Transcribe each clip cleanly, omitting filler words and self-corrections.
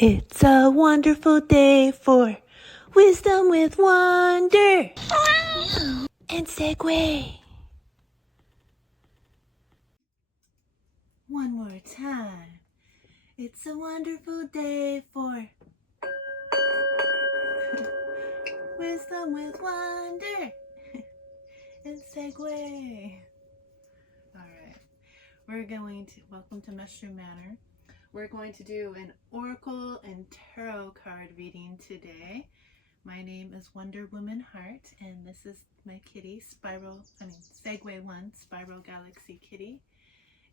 It's a wonderful day for wisdom with wonder and segue. One more time. It's a wonderful day for wisdom with wonder and segue. All right, we're going to welcome to Mushroom Manor. We're going to do an oracle and tarot card reading today. My name is Wonder Woman Heart, and this is my kitty, Segway 1, Spiral Galaxy Kitty,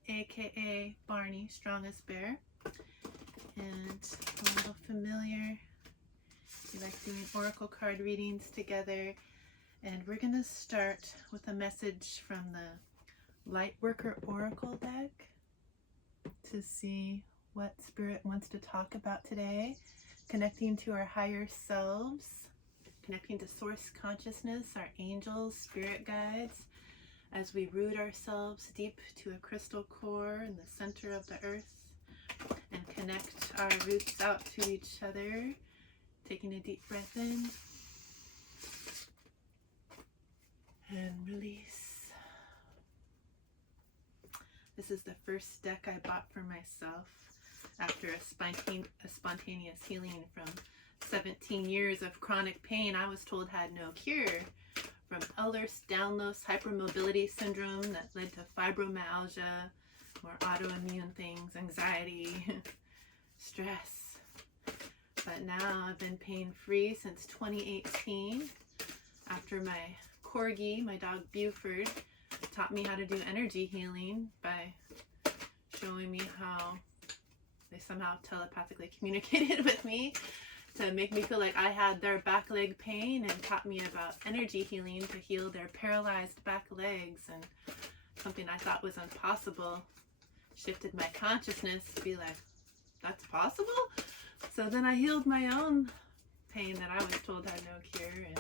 aka Barney, Strongest Bear. And a little familiar. We like doing oracle card readings together. And we're going to start with a message from the Lightworker Oracle deck to see what Spirit wants to talk about today. Connecting to our higher selves, connecting to source consciousness, our angels, spirit guides, as we root ourselves deep to a crystal core in the center of the earth and connect our roots out to each other. Taking a deep breath in and release. This is the first deck I bought for myself after a spontaneous healing from 17 years of chronic pain I was told had no cure, from Ehlers-Danlos hypermobility syndrome that led to fibromyalgia, more autoimmune things, anxiety, stress. But now I've been pain-free since 2018 after my corgi, my dog Buford, taught me how to do energy healing by showing me how they somehow telepathically communicated with me to make me feel like I had their back leg pain, and taught me about energy healing to heal their paralyzed back legs. And something I thought was impossible shifted my consciousness to be like, that's possible? So then I healed my own pain that I was told had no cure, and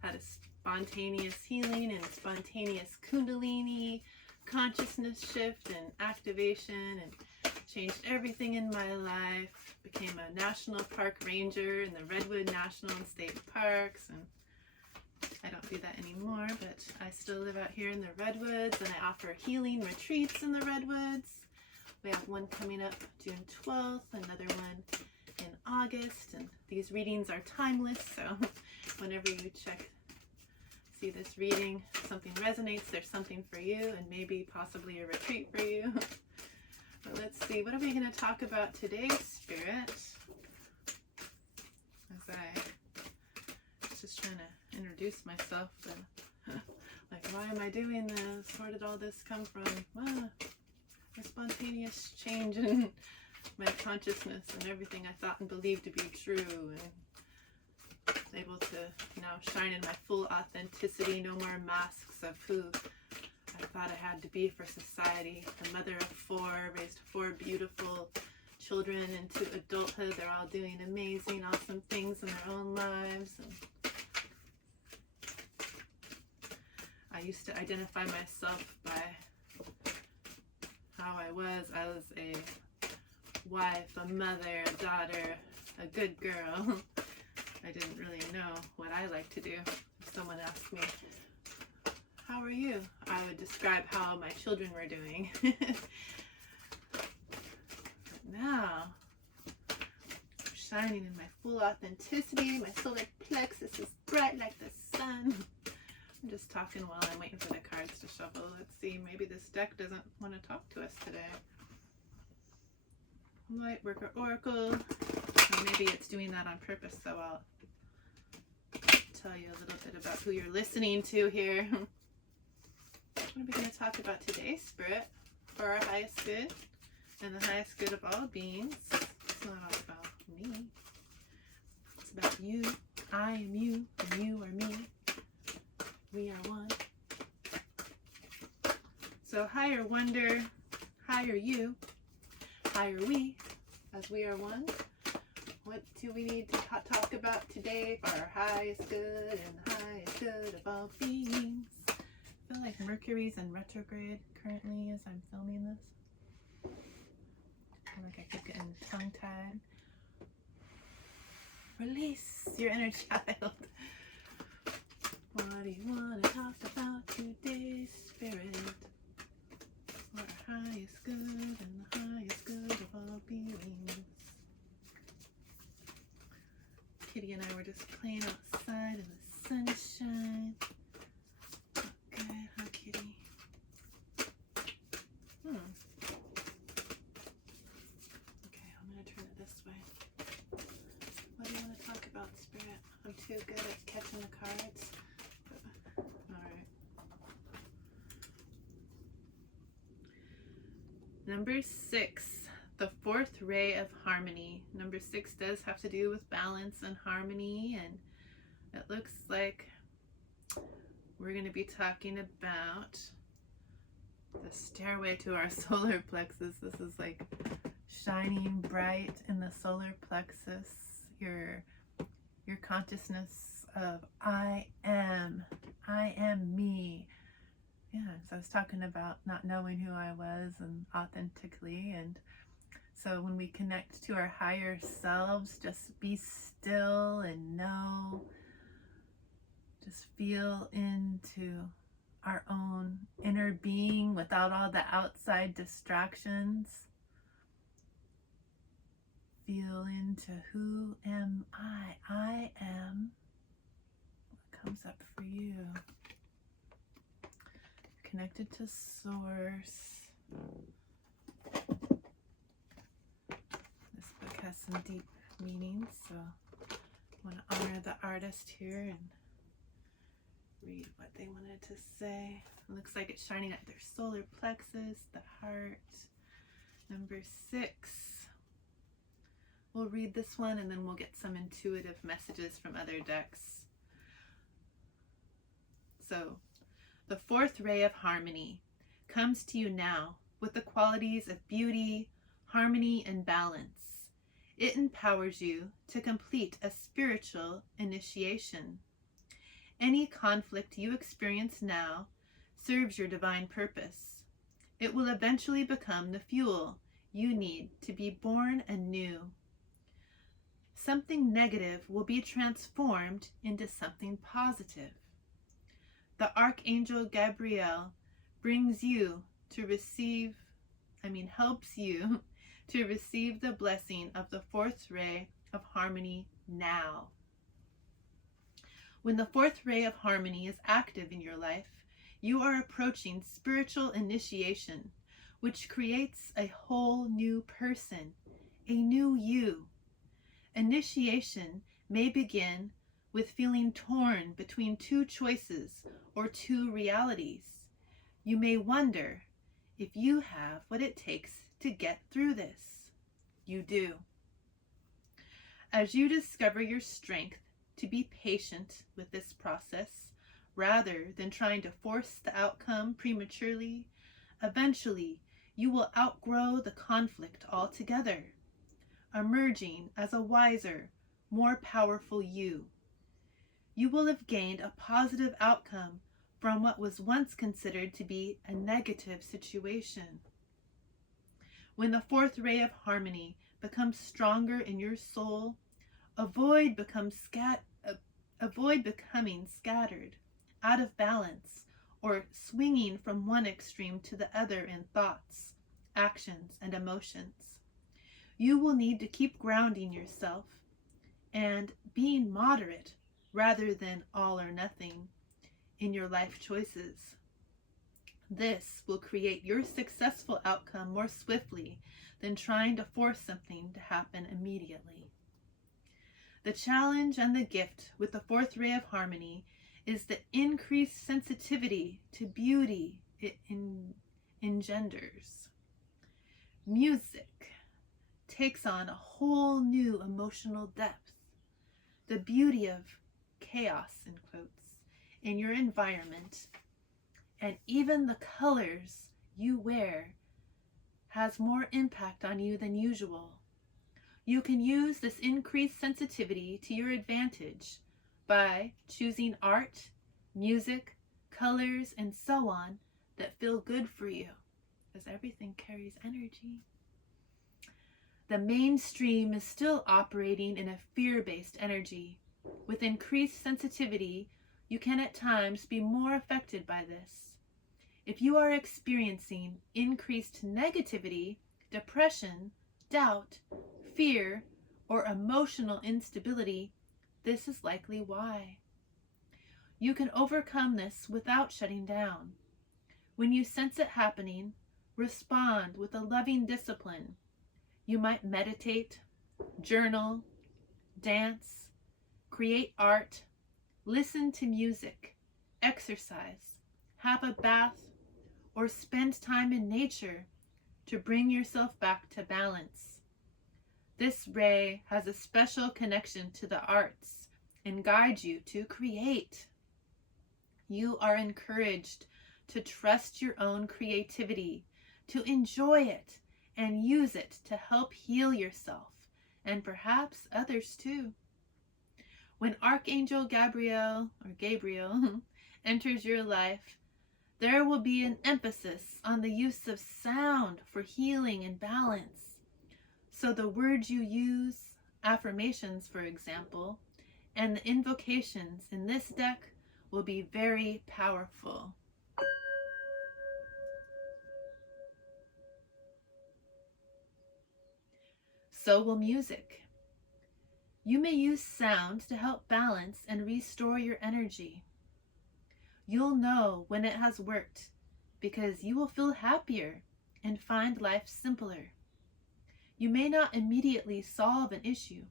had a spontaneous healing and spontaneous kundalini consciousness shift and activation, and changed everything in my life. Became a national park ranger in the Redwood National and State Parks, and I don't do that anymore, but I still live out here in the Redwoods, and I offer healing retreats in the Redwoods. We have one coming up June 12th, another one in August, and these readings are timeless, so whenever you see this reading, something resonates, there's something for you, and maybe possibly a retreat for you. But let's see, what are we going to talk about today, Spirit? As I was just trying to introduce myself, and like, why am I doing this? Where did all this come from? Well, a spontaneous change in my consciousness and everything I thought and believed to be true, and able to now shine in my full authenticity. No more masks of who I thought I had to be for society. A mother of 4, raised 4 beautiful children into adulthood. They're all doing amazing, awesome things in their own lives. And I used to identify myself by how I was. I was a wife, a mother, a daughter, a good girl. I didn't really know what I like to do. If someone asked me, how are you? I would describe how my children were doing. But now, I'm shining in my full authenticity. My solar plexus is bright like the sun. I'm just talking while I'm waiting for the cards to shuffle. Let's see, maybe this deck doesn't want to talk to us today. Lightworker Oracle. Or maybe it's doing that on purpose, so I'll tell you a little bit about who you're listening to here. What are we going to talk about today, Spirit? For our highest good and the highest good of all beings. It's not all about me. It's about you. I am you, and you are me. We are one. So higher wonder, higher you, higher we, as we are one. What do we need to talk about today for our highest good and the highest good of all beings? I feel like Mercury's in retrograde currently as I'm filming this. I feel like I keep getting tongue-tied. Release your inner child. What do you want to talk about today, Spirit? For our highest good and the highest good of all beings. Kitty and I were just playing outside in the sunshine. Okay, huh, Kitty? Okay, I'm going to turn it this way. What do you want to talk about, Spirit? I'm too good at catching the cards. Alright. Number 6, the fourth ray of harmony. Number 6 does have to do with balance and harmony, and it looks like we're going to be talking about the stairway to our solar plexus. This is like shining bright in the solar plexus. Your consciousness of I am me. Yeah, so I was talking about not knowing who I was and authentically, and so when we connect to our higher selves, just be still and know. Just feel into our own inner being without all the outside distractions. Feel into who am I? I am. What comes up for you? Connected to Source. This book has some deep meanings, so I want to honor the artist here and read what they wanted to say. It looks like it's shining at their solar plexus, the heart. Number 6. We'll read this one and then we'll get some intuitive messages from other decks. So, the fourth ray of harmony comes to you now with the qualities of beauty, harmony, and balance. It empowers you to complete a spiritual initiation. Any conflict you experience now serves your divine purpose. It will eventually become the fuel you need to be born anew. Something negative will be transformed into something positive. The Archangel Gabriel helps you to receive the blessing of the fourth ray of harmony now. When the fourth ray of harmony is active in your life, you are approaching spiritual initiation, which creates a whole new person, a new you. Initiation may begin with feeling torn between two choices or two realities. You may wonder if you have what it takes to get through this. You do. As you discover your strength to be patient with this process, rather than trying to force the outcome prematurely, eventually you will outgrow the conflict altogether, emerging as a wiser, more powerful you. You will have gained a positive outcome from what was once considered to be a negative situation. When the fourth ray of harmony becomes stronger in your soul, avoid becoming scattered, out of balance, or swinging from one extreme to the other in thoughts, actions, and emotions. You will need to keep grounding yourself and being moderate rather than all or nothing in your life choices. This will create your successful outcome more swiftly than trying to force something to happen immediately. The challenge and the gift with the fourth ray of harmony is the increased sensitivity to beauty it engenders. Music takes on a whole new emotional depth. The beauty of chaos, in quotes, in your environment, and even the colors you wear has more impact on you than usual. You can use this increased sensitivity to your advantage by choosing art, music, colors, and so on that feel good for you, as everything carries energy. The mainstream is still operating in a fear-based energy. With increased sensitivity, you can at times be more affected by this. If you are experiencing increased negativity, depression, doubt, fear, or emotional instability, this is likely why. You can overcome this without shutting down. When you sense it happening, respond with a loving discipline. You might meditate, journal, dance, create art, listen to music, exercise, have a bath, or spend time in nature to bring yourself back to balance. This ray has a special connection to the arts and guides you to create. You are encouraged to trust your own creativity, to enjoy it, and use it to help heal yourself and perhaps others too. When Archangel Gabriel enters your life, there will be an emphasis on the use of sound for healing and balance. So the words you use, affirmations for example, and the invocations in this deck will be very powerful. So will music. You may use sound to help balance and restore your energy. You'll know when it has worked because you will feel happier and find life simpler. You may not immediately solve an issue,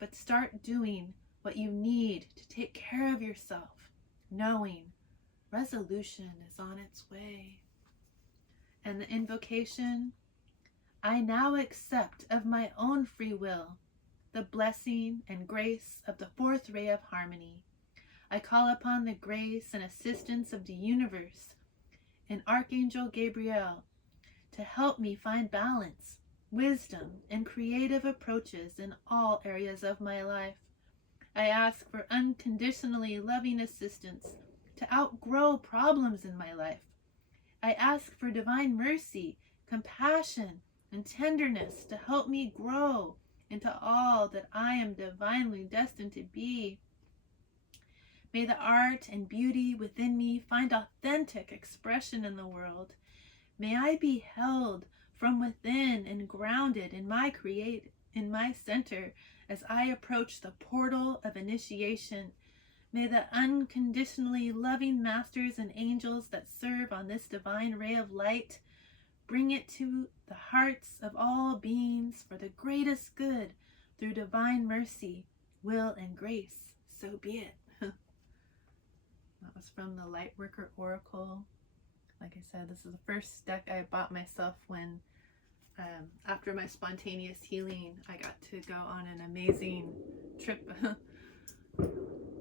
but start doing what you need to take care of yourself, knowing resolution is on its way. And the invocation, I now accept of my own free will the blessing and grace of the fourth ray of harmony. I call upon the grace and assistance of the universe and Archangel Gabriel to help me find balance, wisdom, and creative approaches in all areas of my life. I ask for unconditionally loving assistance to outgrow problems in my life. I ask for divine mercy, compassion, and tenderness to help me grow into all that I am divinely destined to be. May the art and beauty within me find authentic expression in the world. May I be held from within and grounded in my center as I approach the portal of initiation. May the unconditionally loving masters and angels that serve on this divine ray of light bring it to the hearts of all beings for the greatest good through divine mercy, will, and grace. So be it. That was from the Lightworker Oracle. Like I said, this is the first deck I bought myself when, after my spontaneous healing, I got to go on an amazing trip.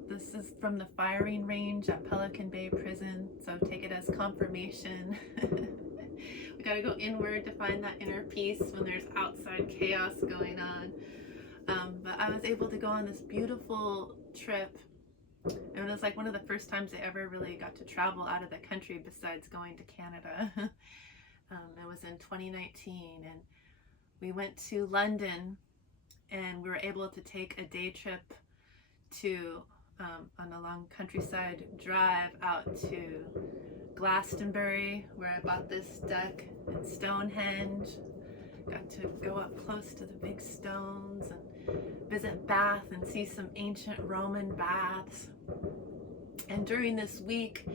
This is from the firing range at Pelican Bay Prison, so take it as confirmation. We gotta go inward to find that inner peace when there's outside chaos going on. But I was able to go on this beautiful trip. And it was like one of the first times I ever really got to travel out of the country besides going to Canada. It was in 2019, and we went to London, and we were able to take a day trip to on a long countryside drive out to Glastonbury, where I bought this deck, and Stonehenge. Got to go up close to the big stones and visit Bath and see some ancient Roman baths. And during this week,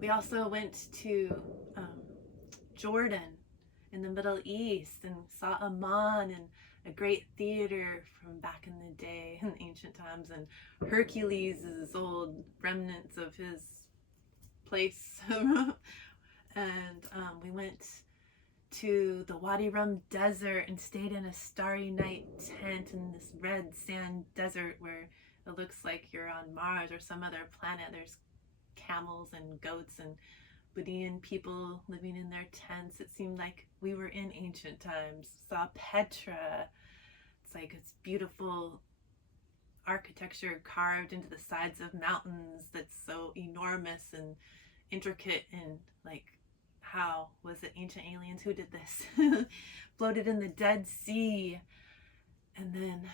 we also went to Jordan in the Middle East and saw Amman and a great theater from back in the day, in ancient times, and Hercules' old remnants of his place. And we went to the Wadi Rum desert and stayed in a starry night tent in this red sand desert where it looks like you're on Mars or some other planet. There's camels and goats and Buddhian people living in their tents. It seemed like we were in ancient times. Saw Petra. It's like it's beautiful architecture carved into the sides of mountains that's so enormous and intricate, and like how was it ancient aliens who did this? Floated in the Dead Sea. And then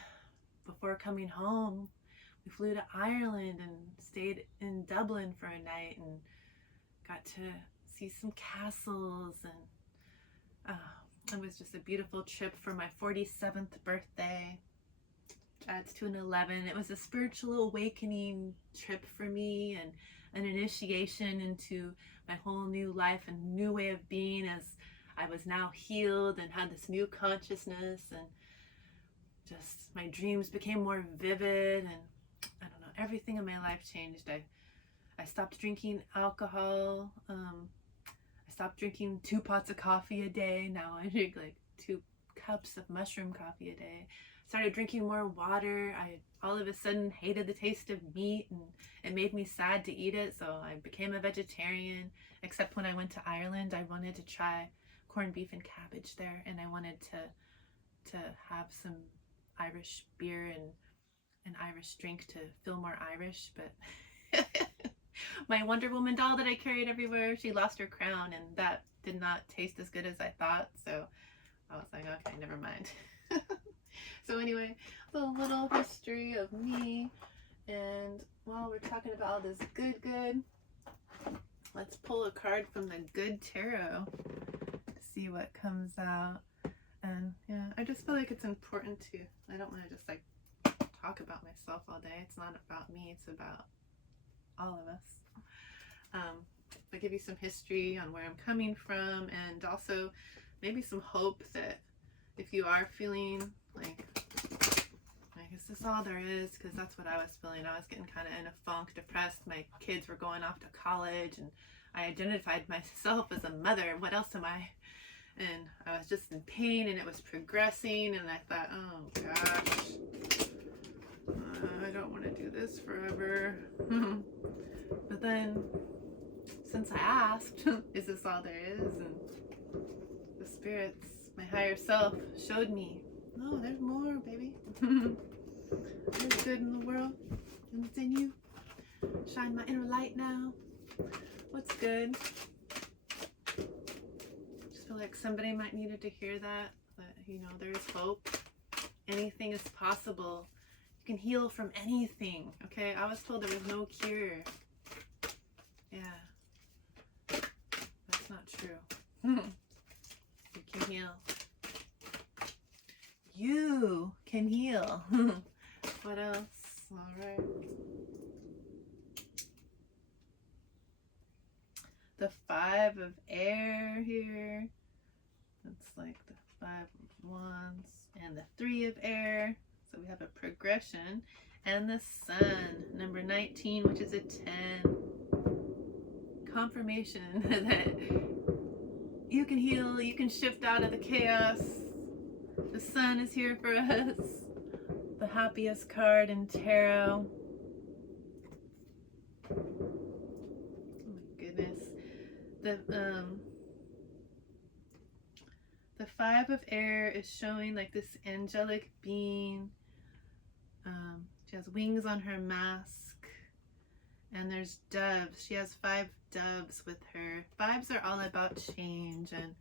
before coming home, we flew to Ireland and stayed in Dublin for a night and got to see some castles, and it was just a beautiful trip for my 47th birthday. Adds to an 11. It was a spiritual awakening trip for me, and an initiation into my whole new life and new way of being, as I was now healed and had this new consciousness, and just my dreams became more vivid, and I don't know, everything in my life changed. I stopped drinking alcohol. I stopped drinking 2 pots of coffee a day. Now I drink like 2 cups of mushroom coffee a day. Started drinking more water. I all of a sudden hated the taste of meat, and it made me sad to eat it, so I became a vegetarian. Except when I went to Ireland, I wanted to try corned beef and cabbage there, and I wanted to have some Irish beer and an Irish drink to feel more Irish, but my Wonder Woman doll that I carried everywhere, she lost her crown, and that did not taste as good as I thought, so I was like, okay, never mind. So anyway, a little history of me, and while we're talking about all this good, let's pull a card from the Good Tarot to see what comes out. And yeah, I just feel like it's important to, I don't want to just like talk about myself all day. It's not about me, it's about all of us. I'll give you some history on where I'm coming from, and also maybe some hope that if you are feeling like is this all there is? Because that's what I was feeling. I was getting kind of in a funk, depressed. My kids were going off to college, and I identified myself as a mother. What else am I? And I was just in pain, and it was progressing, and I thought, oh gosh, I don't want to do this forever. But then, since I asked, is this all there is? And the spirits, my higher self, showed me, no, there's more, baby. There's good in the world, and it's in you. Shine my inner light now. What's good? Just feel like somebody might needed to hear that you know, there is hope. Anything is possible. You can heal from anything, okay? I was told there was no cure. Yeah. That's not true. You can heal. You can heal. What else? All right. The 5 of air here. That's like the 5 of wands and the 3 of air. So we have a progression. And the sun, number 19, which is a 10. Confirmation that you can heal, you can shift out of the chaos. The sun is here for us. The happiest card in tarot. Oh my goodness. The 5 of air is showing like this angelic being. She has wings on her mask, and there's doves. She has 5 doves with her. 5s are all about change, and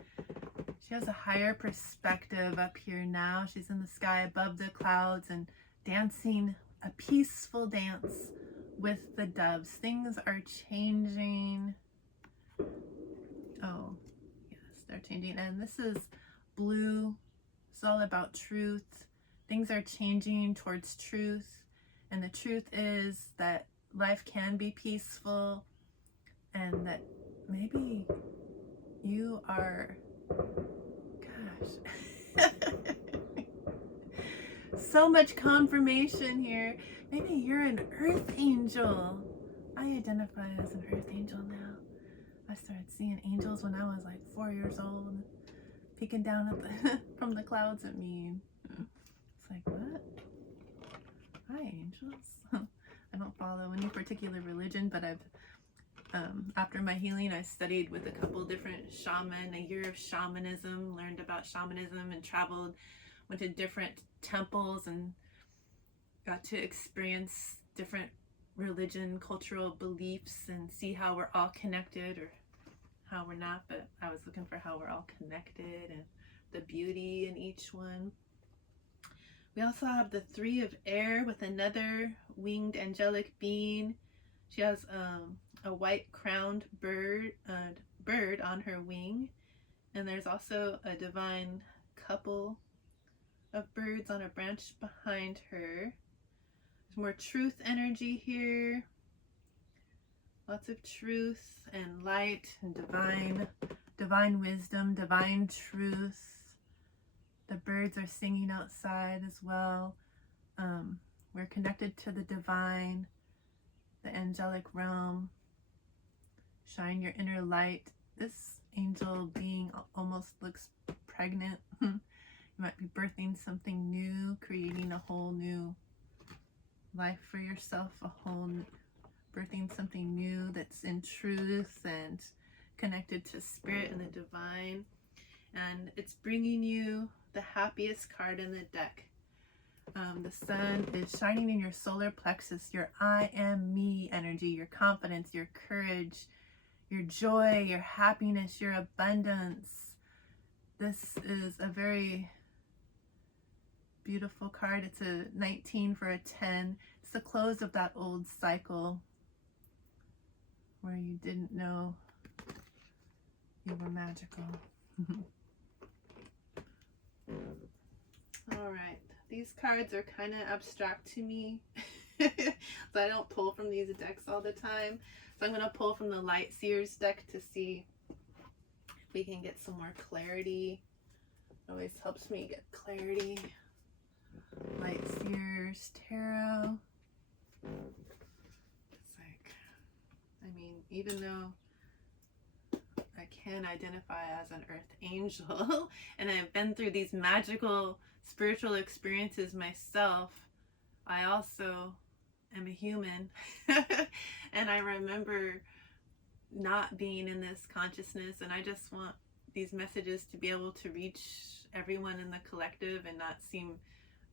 she has a higher perspective up here now. She's in the sky above the clouds and dancing a peaceful dance with the doves. Things are changing. Oh, yes, they're changing. And this is blue. It's all about truth. Things are changing towards truth. And the truth is that life can be peaceful, and that maybe you are, gosh, so much confirmation here. Maybe you're an earth angel. I identify as an earth angel now. I started seeing angels when I was like 4 years old, peeking down at from the clouds at me. It's like, what? Hi, angels. I don't follow any particular religion, but I've after my healing, I studied with a couple different shamans, a year of shamanism, learned about shamanism, and traveled, went to different temples and got to experience different religion, cultural beliefs, and see how we're all connected, or how we're not, but I was looking for how we're all connected and the beauty in each one. We also have the Three of Air with another winged angelic being. She has a white crowned bird on her wing, and there's also a divine couple of birds on a branch behind her. There's more truth energy here. Lots of truth and light and divine wisdom, divine truth. The birds are singing outside as well. We're connected to the divine, the angelic realm. Shine your inner light. This angel being almost looks pregnant. You might be birthing something new, creating a whole new life for yourself, birthing something new that's in truth and connected to spirit and the divine. And it's bringing you the happiest card in the deck. The sun is shining in your solar plexus, your I am me energy, your confidence, your courage, your joy, your happiness, your abundance. This is a very beautiful card. It's a 19 for a 10. It's the close of that old cycle where you didn't know you were magical. All right, these cards are kind of abstract to me, so I don't pull from these decks all the time. So I'm going to pull from the Light Seers deck to see if we can get some more clarity. It always helps me get clarity. Light Seers Tarot. It's like, I mean, even though I can identify as an earth angel and I've been through these magical spiritual experiences myself, I also am a human. And I remember not being in this consciousness, and I just want these messages to be able to reach everyone in the collective and not seem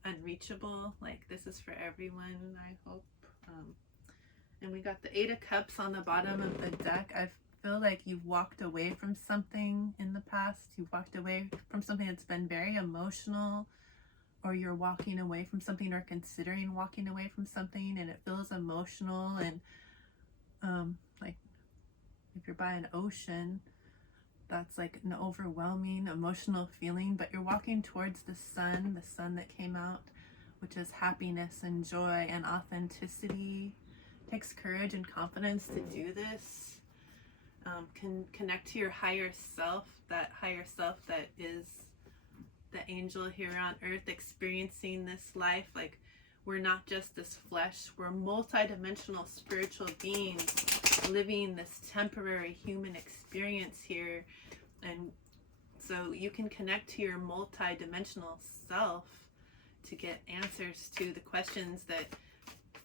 unreachable. Like, this is for everyone, I hope. And we got the Eight of Cups on the bottom of the deck. I feel like you've walked away from something in the past. You've walked away from something that's been very emotional, or you're walking away from something or considering walking away from something, and it feels emotional. And like if you're by an ocean, that's like an overwhelming emotional feeling, but you're walking towards the sun that came out, which is happiness and joy and authenticity. It takes courage and confidence to do this. Can connect to your higher self, that higher self that is the angel here on earth experiencing this life. Like, we're not just this flesh, we're multi-dimensional spiritual beings living this temporary human experience here. And so you can connect to your multi-dimensional self to get answers to the questions that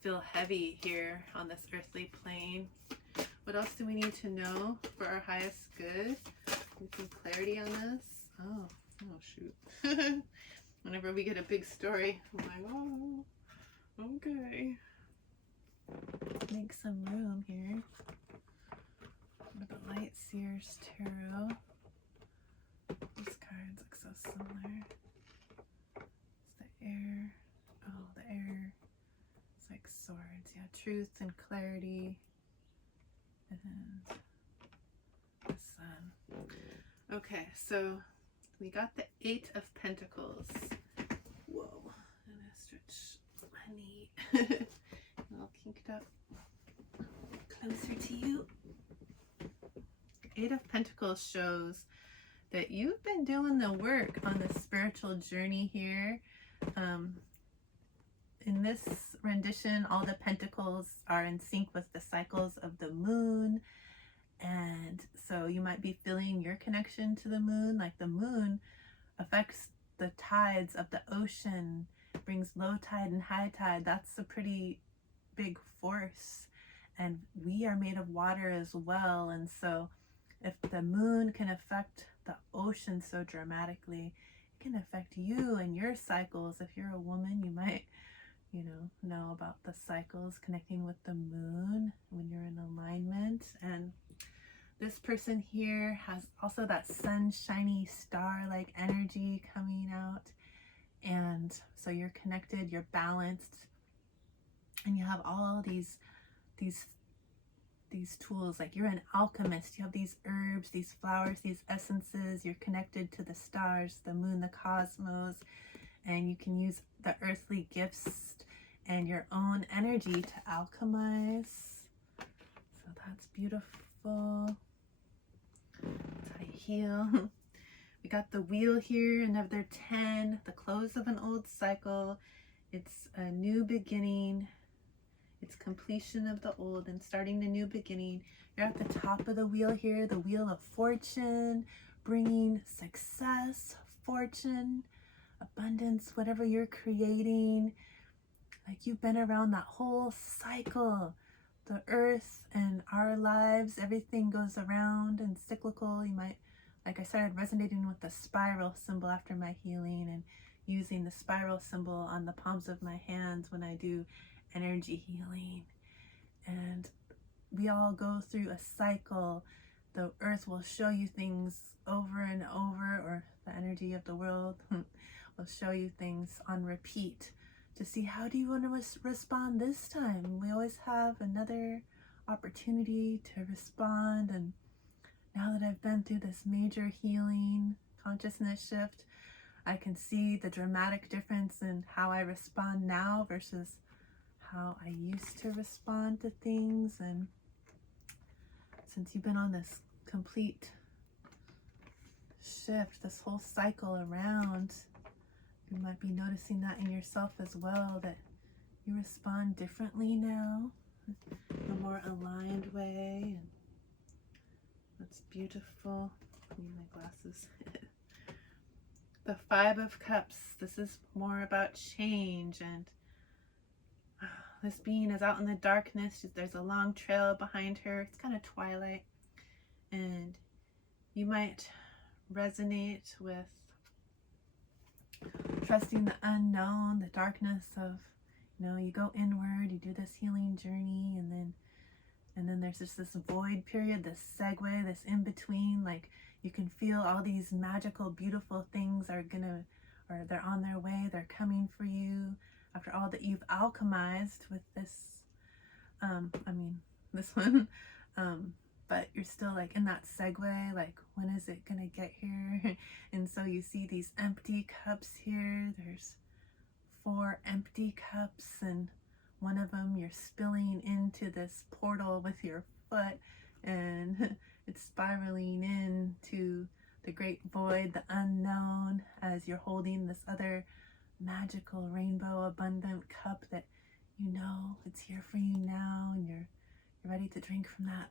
feel heavy here on this earthly plane. What else do we need to know for our highest good? Need some clarity on this. Oh shoot. Whenever we get a big story, I'm like, oh, okay. Make some room here. The Light Seers Tarot. These cards look so similar. It's the air. Oh, the air. It's like swords. Yeah, truth and clarity. And the sun. Okay, so we got the Eight of Pentacles. Whoa, I'm gonna stretch my knee. All kinked up. Closer to you. Eight of Pentacles shows that you've been doing the work on the spiritual journey here. In this rendition, all the pentacles are in sync with the cycles of the moon. And so you might be feeling your connection to the moon, like the moon affects the tides of the ocean, brings low tide and high tide. That's a pretty big force. And we are made of water as well. And so if the moon can affect the ocean so dramatically, it can affect you and your cycles. If you're a woman, you might, know about the cycles connecting with the moon when you're in alignment. And This person here has also that sunshiny star-like energy coming out. And so you're connected, you're balanced, and you have all these tools. Like, you're an alchemist. You have these herbs, these flowers, these essences. You're connected to the stars, the moon, the cosmos, and you can use the earthly gifts and your own energy to alchemize. So that's beautiful. That's how you heal. We got the wheel here, another 10, the close of an old cycle. It's a new beginning. It's completion of the old and starting a new beginning. You're at the top of the wheel here, the wheel of fortune, bringing success, fortune, abundance, whatever you're creating. Like, you've been around that whole cycle. The earth and our lives, everything goes around and cyclical. You might, like, I started resonating with the spiral symbol after my healing and using the spiral symbol on the palms of my hands when I do energy healing. And we all go through a cycle. The earth will show you things over and over, or the energy of the world will show you things on repeat to see, how do you want to respond this time? We always have another opportunity to respond. And now that I've been through this major healing consciousness shift, I can see the dramatic difference in how I respond now versus how I used to respond to things. And since you've been on this complete shift, this whole cycle around, you might be noticing that in yourself as well, that you respond differently now, in a more aligned way. And that's beautiful. I need my glasses. The 5 of Cups. This is more about change, and this being is out in the darkness. There's a long trail behind her. It's kind of twilight, and you might resonate with trusting the unknown, the darkness of, you go inward, you do this healing journey, and then there's just this void period, this segue, this in between. Like, you can feel all these magical, beautiful things they're on their way, they're coming for you after all that you've alchemized with this, this one, but you're still like in that segue, like, when is it gonna get here? And so you see these empty cups here. There's 4 empty cups, and one of them you're spilling into this portal with your foot, and it's spiraling into the great void, the unknown, as you're holding this other magical rainbow abundant cup that it's here for you now, and you're ready to drink from that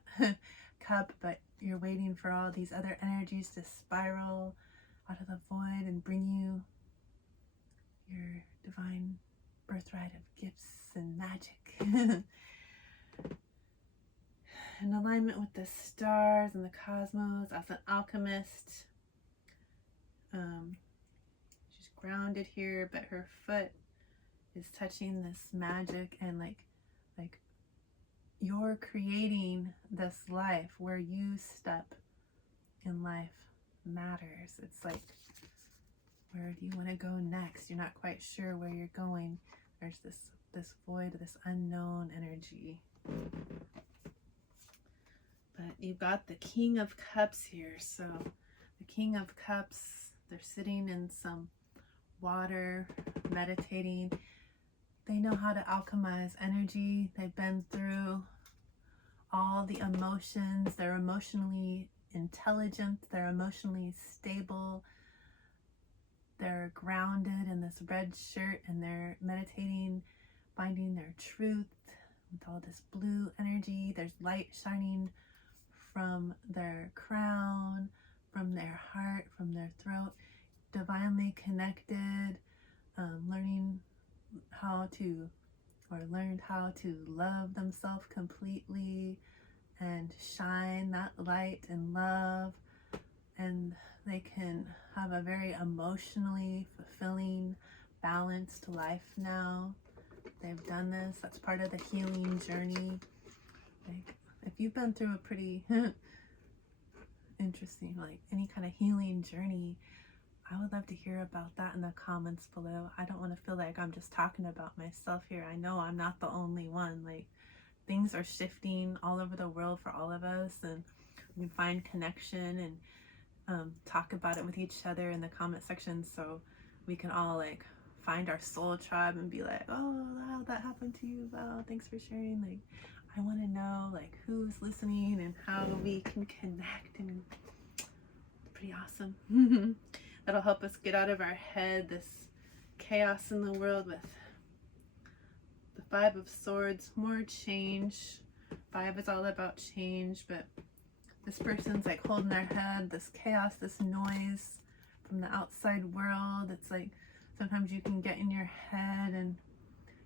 cup, but you're waiting for all these other energies to spiral out of the void and bring you your divine birthright of gifts and magic. In alignment with the stars and the cosmos, as an alchemist, she's grounded here, but her foot is touching this magic, and like you're creating this life. Where you step in life matters. It's like, where do you want to go next? You're not quite sure where you're going. There's this void, this unknown energy. But you've got the King of Cups here. So the King of Cups, they're sitting in some water, meditating. They know how to alchemize energy. They've been through all the emotions. They're emotionally intelligent. They're emotionally stable. They're grounded in this red shirt, and they're meditating, finding their truth with all this blue energy. There's light shining from their crown, from their heart, from their throat, divinely connected, learned how to love themselves completely and shine that light and love, and they can have a very emotionally fulfilling, balanced life now. They've done this. That's part of the healing journey. Like, if you've been through a pretty interesting. Like any kind of healing journey, I would love to hear about that in the comments below. I don't want to feel like I'm just talking about myself here. I know I'm not the only one. Like, things are shifting all over the world for all of us, and we can find connection and talk about it with each other in the comment section, so we can all like find our soul tribe and be like, oh, wow, that happened to you, wow, thanks for sharing. Like, I want to know like who's listening and how we can connect, and it's pretty awesome. That'll help us get out of our head this chaos in the world with the Five of Swords. More change. Five is all about change, but this person's like holding their head, this chaos, this noise from the outside world. It's like sometimes you can get in your head and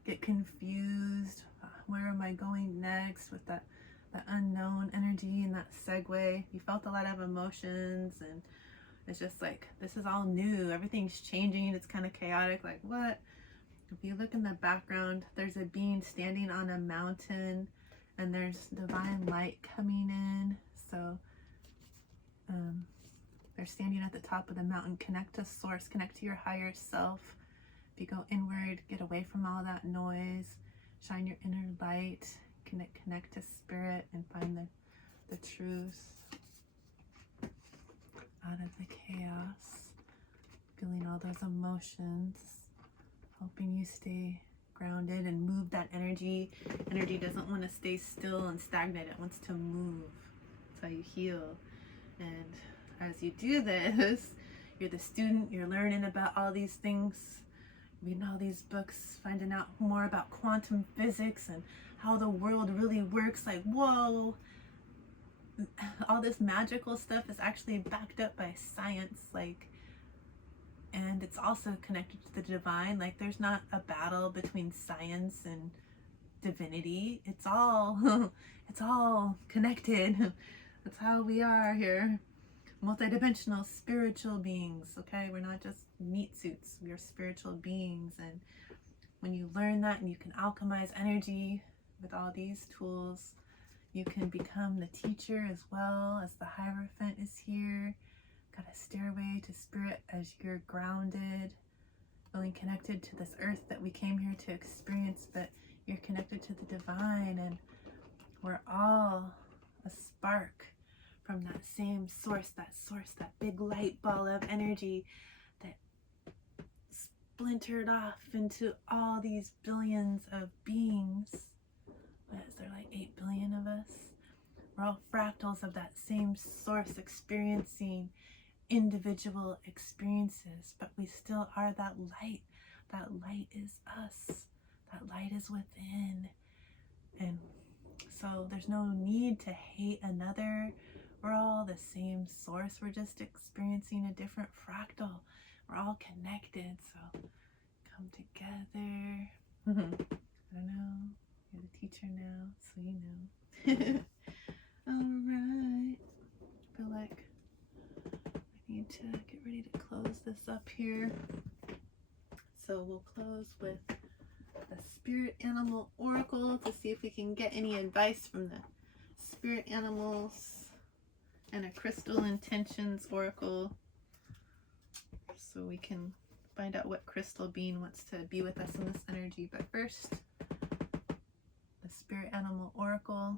get confused. Where am I going next with that unknown energy and that segue? You felt a lot of emotions, and it's just like, this is all new. Everything's changing. It's kind of chaotic. Like, what? If you look in the background, there's a being standing on a mountain, and there's divine light coming in. So they're standing at the top of the mountain. Connect to source, connect to your higher self. If you go inward, get away from all that noise, shine your inner light, connect to spirit, and find the truth out of the chaos. Feeling all those emotions, helping you stay grounded and move that energy. Energy doesn't want to stay still and stagnant. It wants to move. That's how you heal. And as you do this, you're the student, you're learning about all these things, reading all these books, finding out more about quantum physics and how the world really works. Like, whoa, all this magical stuff is actually backed up by science. Like, and it's also connected to the divine. Like, there's not a battle between science and divinity. It's all it's all connected. That's how we are here. Multidimensional spiritual beings. Okay, we're not just meat suits, we are spiritual beings. And when you learn that, and you can alchemize energy with all these tools, you can become the teacher as well, as the Hierophant is here. Got a stairway to spirit as you're grounded, feeling connected to this earth that we came here to experience, but you're connected to the divine, and we're all a spark from that same source, that big light ball of energy that splintered off into all these billions of beings. What is there, like 8 billion of us? We're all fractals of that same source, experiencing individual experiences, but we still are that light. That light is us. That light is within. And so there's no need to hate another. We're all the same source. We're just experiencing a different fractal. We're all connected. So come together. I don't know. You're the teacher now, so you know. Alright. I feel like I need to get ready to close this up here. So we'll close with the Spirit Animal Oracle to see if we can get any advice from the spirit animals, and a Crystal Intentions Oracle, so we can find out what crystal being wants to be with us in this energy. But first, the Spirit Animal Oracle.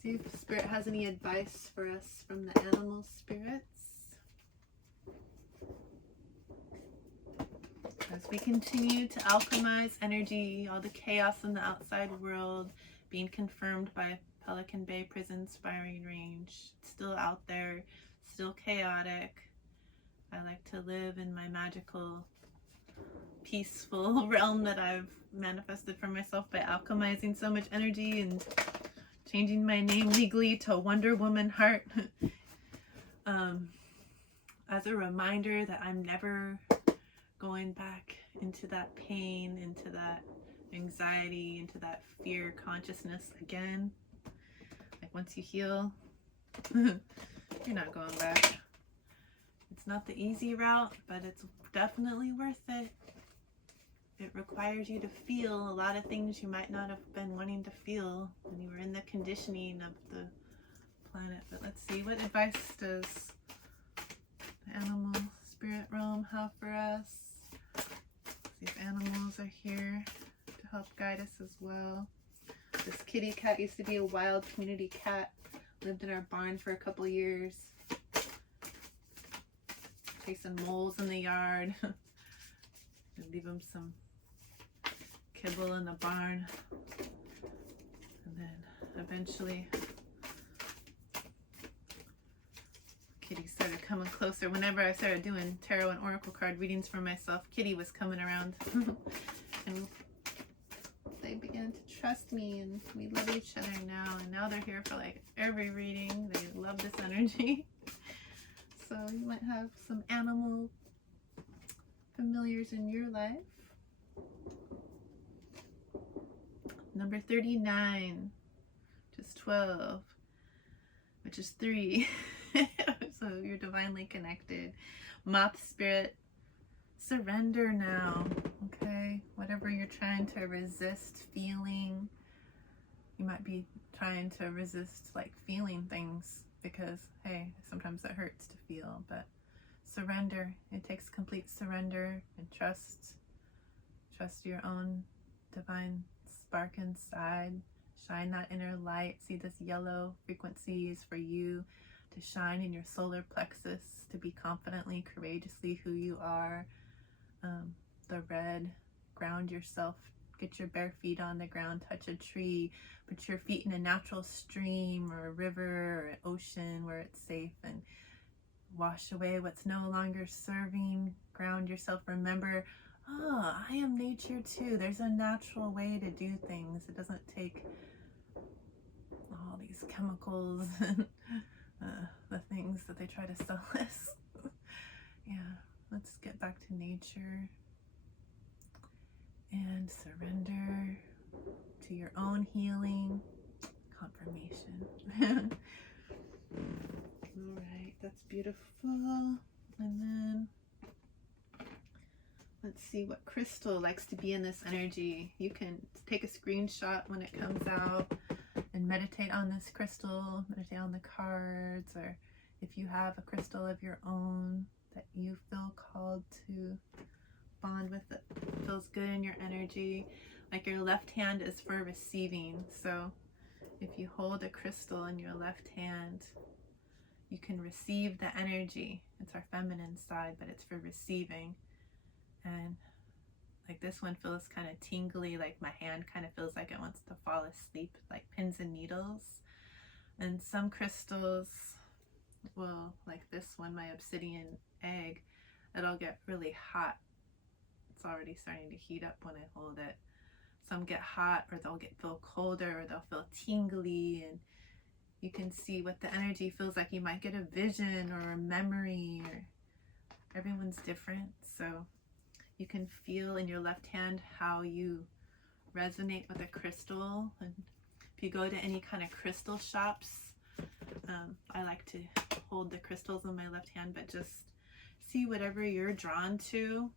See if Spirit has any advice for us from the animal spirits as we continue to alchemize energy, all the chaos in the outside world being confirmed by Pelican Bay Prison's firing range. It's still out there, still chaotic. I like to live in my magical, peaceful realm that I've manifested for myself by alchemizing so much energy and changing my name legally to Wonder Woman Heart. As a reminder that I'm never going back into that pain, into that anxiety, into that fear consciousness again. Like, once you heal, you're not going back. It's not the easy route, but it's definitely worth it. It requires you to feel a lot of things you might not have been wanting to feel when you were in the conditioning of the planet. But let's see, what advice does the animal spirit realm have for us? These animals are here to help guide us as well. This kitty cat used to be a wild community cat. Lived in our barn for a couple years. Chasing moles in the yard. And leave them some kibble in the barn. And then eventually Kitty started coming closer. Whenever I started doing tarot and oracle card readings for myself, Kitty was coming around. And they began to trust me, and we love each other now. And now they're here for like every reading. They love this energy. So you might have some animal familiars in your life. Number 39, which is 12, which is 3. So you're divinely connected. Moth Spirit, surrender now, okay? Whatever you're trying to resist feeling, you might be trying to resist like feeling things because, hey, sometimes it hurts to feel, but surrender. It takes complete surrender and trust. Trust your own divine spark inside. Shine that inner light. See, this yellow frequency is for you to shine in your solar plexus, to be confidently, courageously who you are. The red, ground yourself, get your bare feet on the ground, touch a tree, put your feet in a natural stream or a river or an ocean where it's safe, and wash away what's no longer serving. Ground yourself. Remember, oh, I am nature too. There's a natural way to do things. It doesn't take all these chemicals and the things that they try to sell us. Yeah, let's get back to nature and surrender to your own healing. Confirmation. All right, that's beautiful. And then let's see what crystal likes to be in this energy. You can take a screenshot when it comes out and meditate on this crystal, meditate on the cards, or if you have a crystal of your own that you feel called to bond with, that feels good in your energy. Like your left hand is for receiving. So if you hold a crystal in your left hand, you can receive the energy. It's our feminine side, but it's for receiving. And like this one feels kind of tingly, like my hand kind of feels like it wants to fall asleep, like pins and needles. And some crystals, well, like this one, my obsidian egg, it'll get really hot. It's already starting to heat up when I hold it. Some get hot, or they'll feel colder, or they'll feel tingly, and you can see what the energy feels like. You might get a vision or a memory, or everyone's different. So you can feel in your left hand how you resonate with a crystal. And if you go to any kind of crystal shops, I like to hold the crystals in my left hand, but just see whatever you're drawn to,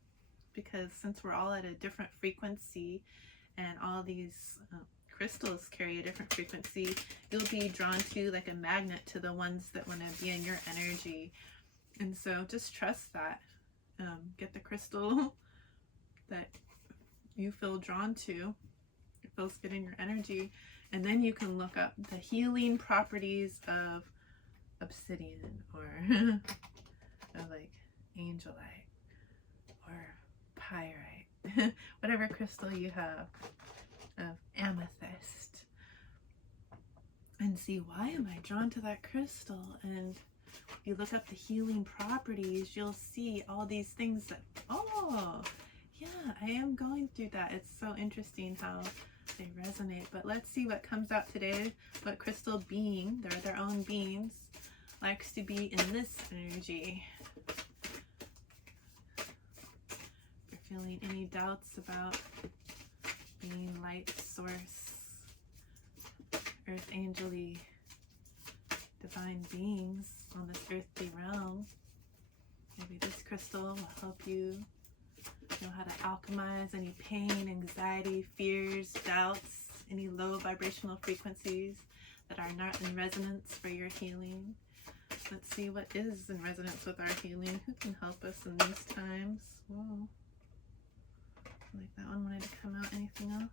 because since we're all at a different frequency and all these crystals carry a different frequency, you'll be drawn to, like a magnet, to the ones that want to be in your energy. And so just trust that. Get the crystal that you feel drawn to, it feels good in your energy, and then you can look up the healing properties of obsidian, or like angelite or pyrite, whatever crystal you have, of amethyst, and see, why am I drawn to that crystal? And if you look up the healing properties, you'll see all these things that, oh yeah, I am going through that. It's so interesting how they resonate. But let's see what comes out today. What crystal being, they're their own beings, likes to be in this energy. If you're feeling any doubts about being light source, earth angel-y, divine beings on this earthly realm, maybe this crystal will help you know how to alchemize any pain, anxiety, fears, doubts, any low vibrational frequencies that are not in resonance for your healing. Let's see what is in resonance with our healing. Who can help us in these times? Whoa. Like that one wanted to come out. Anything else?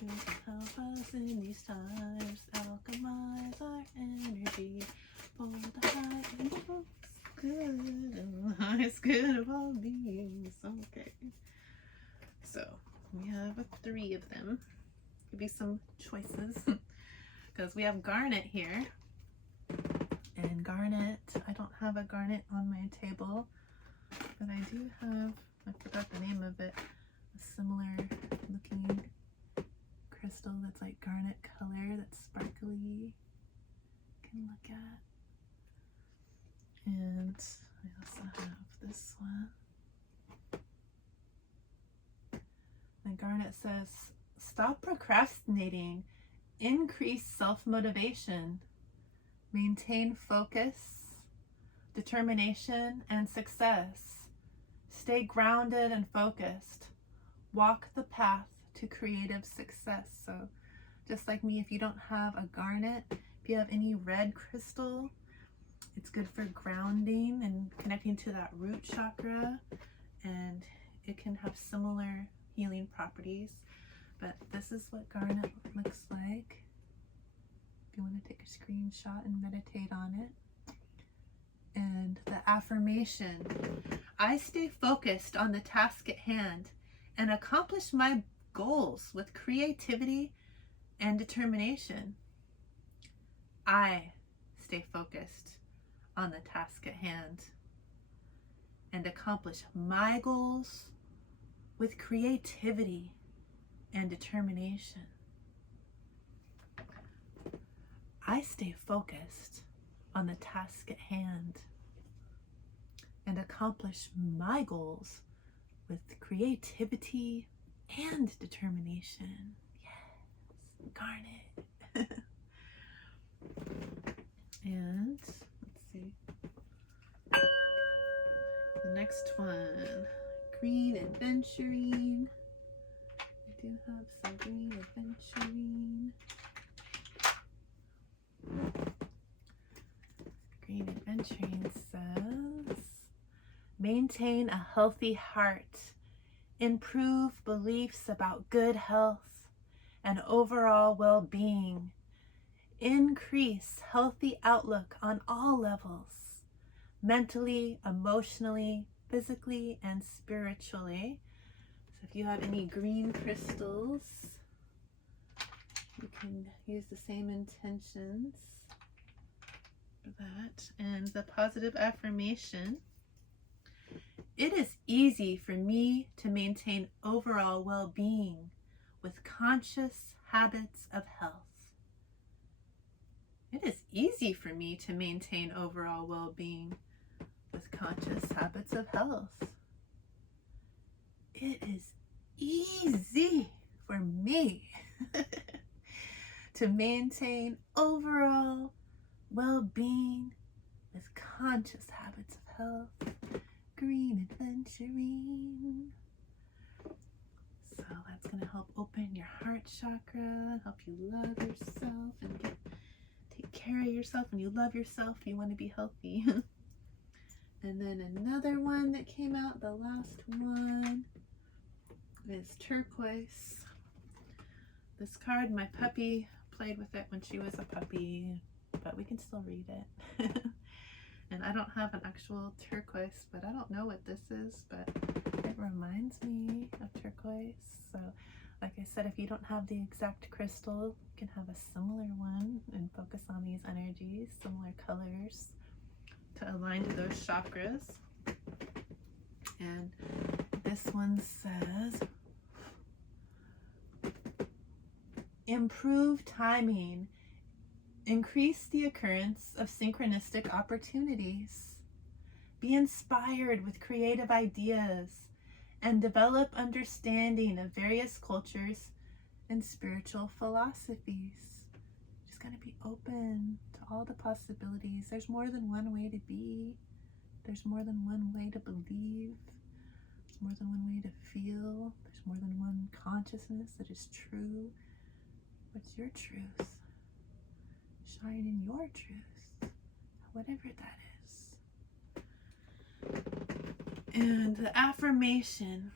Who can help us in these times? Alchemize our energy for the highest good of all beings. Okay. So we have 3 of them. Give you some choices because we have garnet here. And garnet, I don't have a garnet on my table, but I do have, I forgot the name of it, a similar looking crystal that's like garnet color, that's sparkly, you can look at. And I also have this one. And garnet says, stop procrastinating, increase self-motivation, maintain focus, determination, and success. Stay grounded and focused. Walk the path to creative success. So just like me, if you don't have a garnet, if you have any red crystal, it's good for grounding and connecting to that root chakra, and it can have similar healing properties. But this is what garnet looks like. If you want to take a screenshot and meditate on it. And the affirmation: I stay focused on the task at hand and accomplish my goals with creativity and determination. I stay focused on the task at hand and accomplish my goals with creativity and determination. I stay focused on the task at hand and accomplish my goals with creativity and determination. Yes, garnet. And let's see. The next one, green adventurine. I do have some green adventurine. Green adventurine says, maintain a healthy heart, improve beliefs about good health and overall well-being, increase healthy outlook on all levels, mentally, emotionally, physically, and spiritually. So if you have any green crystals, you can use the same intentions for that. And the positive affirmation: it is easy for me to maintain overall well-being with conscious habits of health. It is easy for me to maintain overall well-being with conscious habits of health. It is easy for me to maintain overall well-being with conscious habits of health. Green adventurine. So that's going to help open your heart chakra, help you love yourself and take care of yourself. When you love yourself, you want to be healthy. And then another one that came out, the last one, is turquoise. This card, my puppy played with it when she was a puppy, but we can still read it. And I don't have an actual turquoise, but I don't know what this is, but it reminds me of turquoise. So like I said, if you don't have the exact crystal, you can have a similar one and focus on these energies, similar colors to align to those chakras. And this one says, improve timing, increase the occurrence of synchronistic opportunities, be inspired with creative ideas, and develop understanding of various cultures and spiritual philosophies. Just gotta be open to all the possibilities. There's more than one way to be. There's more than one way to believe. There's more than one way to feel. There's more than one consciousness that is true. What's your truth? Shine in your truth, whatever that is. And the affirmation,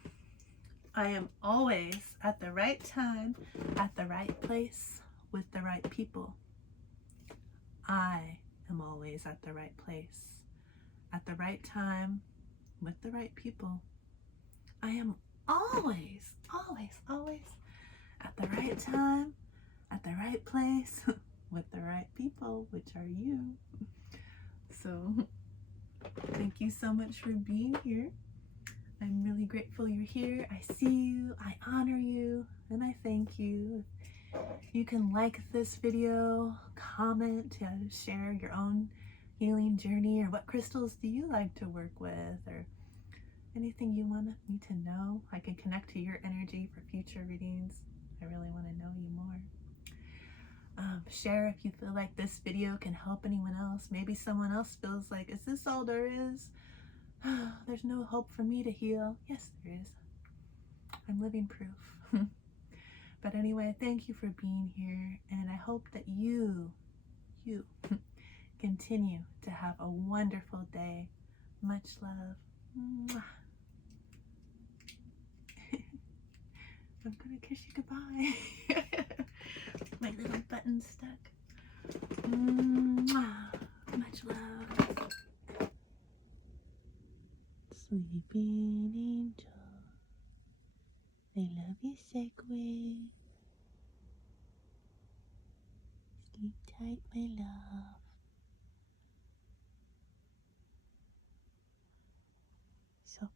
I am always at the right time, at the right place, with the right people. I am always at the right place, at the right time, with the right people. I am always, always, always at the right time, at the right place, with the right people, which are you. So, thank you so much for being here. I'm really grateful you're here. I see you, I honor you, and I thank you. You can like this video, comment, share your own healing journey, or what crystals do you like to work with, or anything you want me to know. I can connect to your energy for future readings. I really want to know you more. Share if you feel like this video can help anyone else. Maybe someone else feels like, is this all there is? There's no hope for me to heal. Yes, there is. I'm living proof. But anyway, thank you for being here, and I hope that you continue to have a wonderful day. Much love. Mwah. I'm gonna kiss you goodbye. My little button stuck. Mwah. Much love. Sleeping angel, I love you, Segway. Sleep tight, my love. So